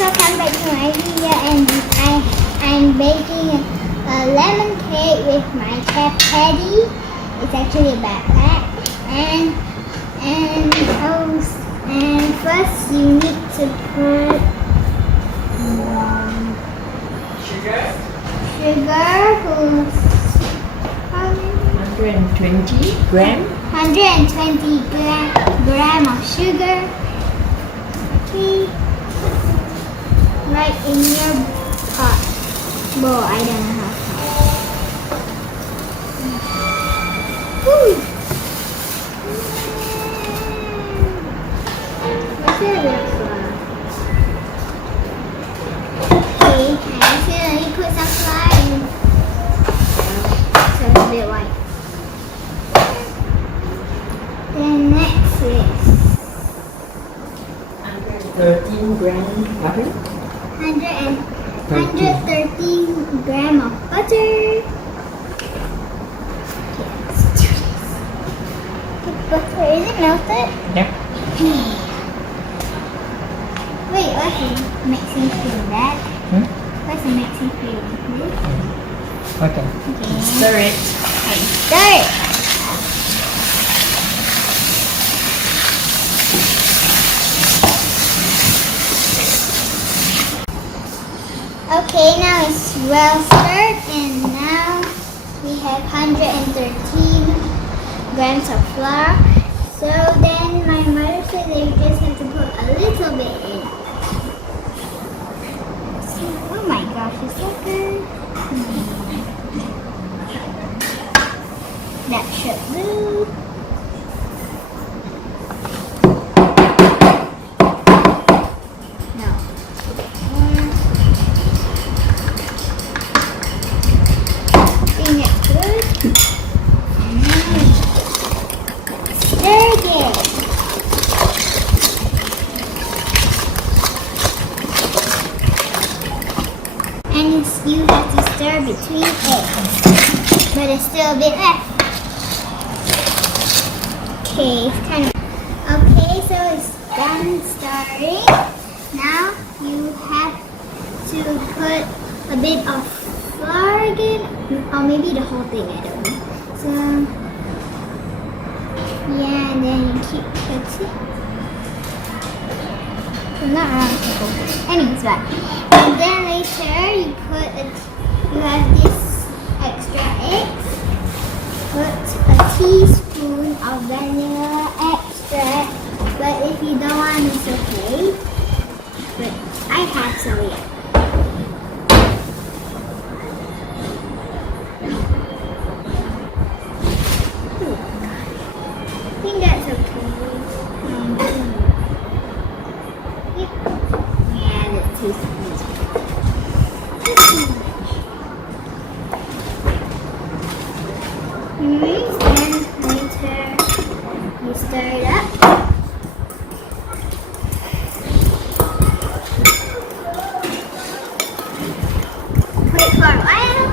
welcome back to my video, and I'm baking a lemon cake with my chef Teddy. It's actually a backpack, and first you need to put sugar 120 gram. 120 gram of sugar. Okay. Right in your pot. Bowl, I don't know how to. Woo! What's your real flour? Okay, I accidentally put some flour in. So it's a bit white. Then next is 13 gram butter. 113 gram of butter. Okay, let's do this. The butter, is it melted? Yep. Wait, what's the mixing spoon, Dad? What's the mixing spoon? Okay. Okay. Stir it. Okay, stir it. Okay, now it's well stirred, and now we have 113 grams of flour. So then my mother said that you just have to put a little bit in. So, oh my gosh, it's so good. That should do. And you have to stir between eggs, but there's still a bit left. Okay, it's kind of okay. So it's done stirring. Now you have to put a bit of flour again, or maybe the whole thing. I don't know. So yeah, and then you keep putting. Not around the whole. Anyways, but and then later you have this extra eggs. Put a teaspoon of vanilla extract, but if you don't want, it's okay. But I have some here. I think that's okay. Yeah, that's too sweet. Then later you stir it up. Put it for a while.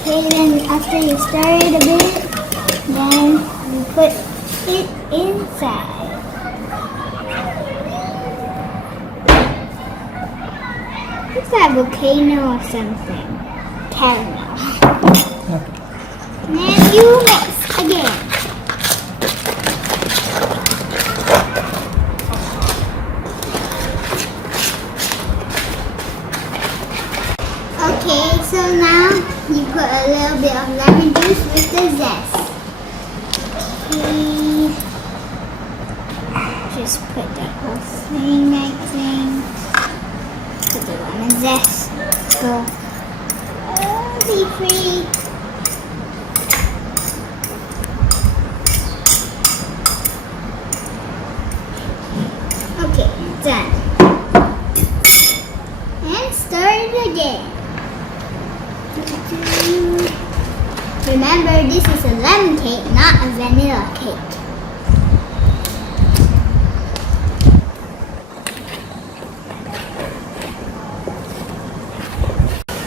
Okay, then after you stir it a bit, then you put it inside. It's like volcano or something. Caramel. Okay. Then you mix again. Okay, so now you put a little bit of lemon juice with the zest. Okay. Just put the whole thing, I think. Put the lemon zest. Go. Be free. Okay, done. And stir it again. Remember, this is a lemon cake, not a vanilla cake.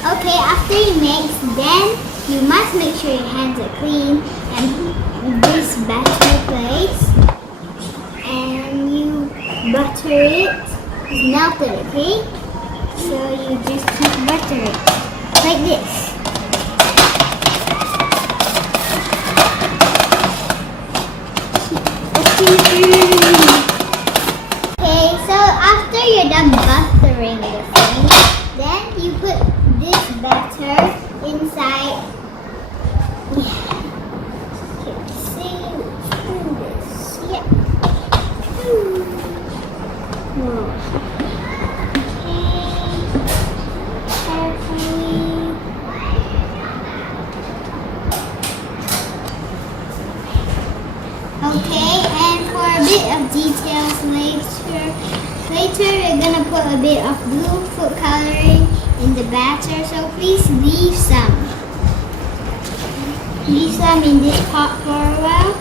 Okay, after you mix, then you must make sure your hands are clean and this batter place, and you butter it. It's melted, okay? So you just keep butter it like this. Okay, so after you're done buttering the thing, then you put this batter inside. Let's see, do this. Yeah. Whoa. Okay, and for a bit of details later we're gonna put a bit of blue food coloring in the batter, so please leave some. Leave some in this pot for a while.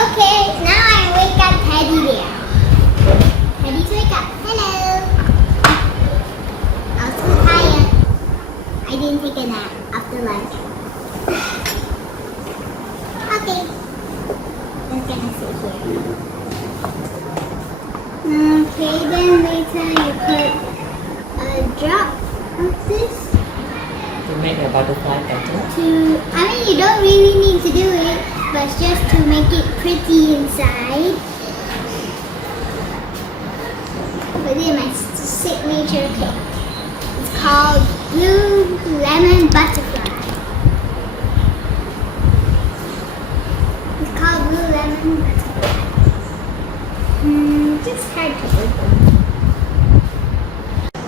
Okay, now I wake up Teddy Bear. Teddy's wake up. Hello. I'm so tired. I didn't take a nap after lunch. Okay. Let's get my sit here. Okay, then later you put a drop of this To make a butterfly pattern. I mean, you don't really need to do it, but it's just to make it pretty inside. But then my signature cake. It's called Blue Lemon Butterfly. It's called Blue Lemon Butterfly. Just hard to open.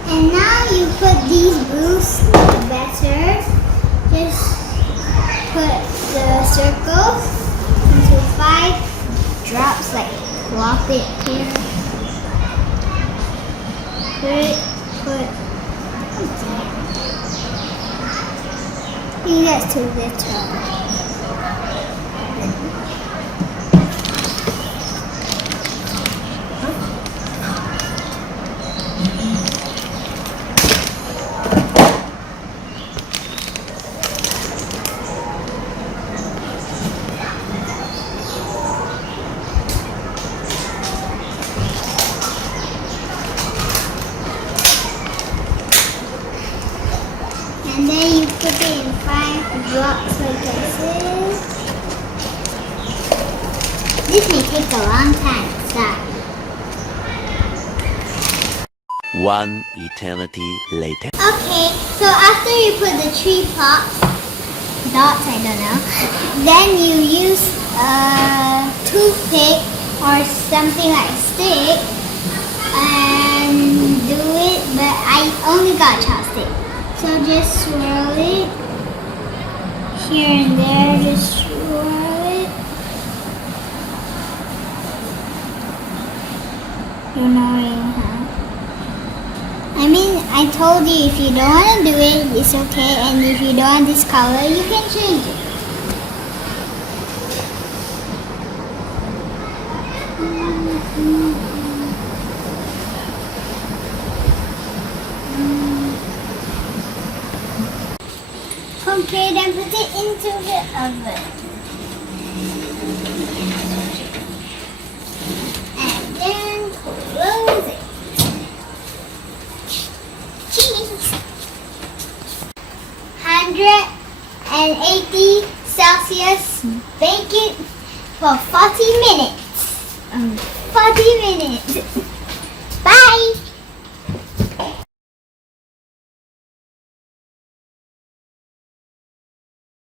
And now you put these blues better. Just put the circles into 5 drops, like plop it here. Put. I think that's too little. And then you put it in 5 drops like this. This may take a long time to start. One eternity later. Okay, so after you put the 3 dots, I don't know, then you use a toothpick or something like a stick and do it, but I only got a chopstick. So just swirl it here and there, just swirl it. You're annoying, huh? I mean, I told you if you don't want to do it, it's okay. And if you don't want this color, you can change it. Okay, then put it into the oven. And then close it. Cheese! 180 Celsius, bake it for 40 minutes. 40 minutes. Bye!